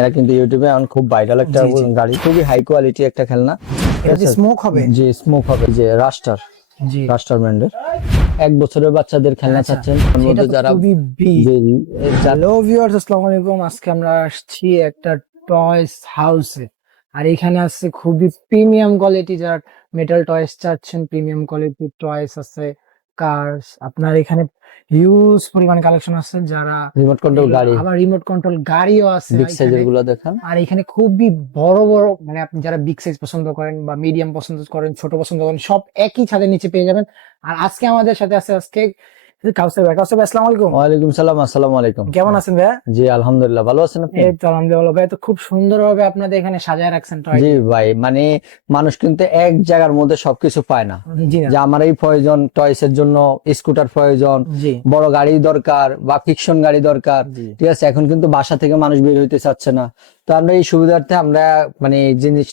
এরা কিন্তু ইউটিউবে এখন খুব ভাইরাল একটা জি, জি। গাড়ি, খুবই হাই কোয়ালিটি একটা খেলনা। এটা কি স্মোক হবে? জি স্মোক হবে, যে রাস্টার জি। ব্র্যান্ডের 1 বছরের বাচ্চাদের খেলনা আচ্ছা, চাচ্ছেন, তার সেটা মধ্যে তো যারা খুবই বিগ। যে হ্যালো ভিউয়ার্স, আসসালামু আলাইকুম। আজকে আমরা আসছি একটা টয়স হাউসে। আর এখানে আছে খুবই প্রিমিয়াম কোয়ালিটি, যারা মেটাল টয়স চাচ্ছেন, প্রিমিয়াম কোয়ালিটির টয়স আছে, কার্স। আপনার এখানে হিউজ পরিমাণে কালেকশন আছে, যারা রিমোট কন্ট্রোল গাড়ি, আবার রিমোট কন্ট্রোল গাড়িও আছে বিগ এখানে। সাইজের গুলো দেখান। আর এখানে খুবই বড় বড়, মানে আপনি যারা বিগ সাইজ পছন্দ করেন বা মিডিয়াম পছন্দ করেন, ছোট পছন্দ করেন, সব একই ছাদের নিচে পেয়ে যাবেন। আর আজকে আমাদের সাথে আছে কাউসার ভাই। কাউসার ভাই, আসসালামু আলাইকুম। ওয়ালাইকুম সালাম, আসসালামু আলাইকুম। কেমন আছেন ভাইয়া? জি আলহামদুলিল্লাহ, ভালো আছেন আপনি? এই তো আলহামদুলিল্লাহ ভাই, তো খুব সুন্দরভাবে আপনাদের এখানে সাজায় রাখছেন টয় জি দিয়ে। ভাই, মানে মানুষ কিন্তু এক জায়গার মধ্যে সবকিছু পায় না। জি না। যে আমার এই প্রয়োজন, টয়স এর জন্য স্কুটার প্রয়োজন, জি বড় গাড়ি দরকার বা ফিকশন গাড়ি দরকার, জি। ঠিক আছে। এখন কিন্তু বাসা থেকে মানুষ বের হইতে চাচ্ছে না, তো আমরা এই সুবিধার্থে আমরা মানে এই জিনিস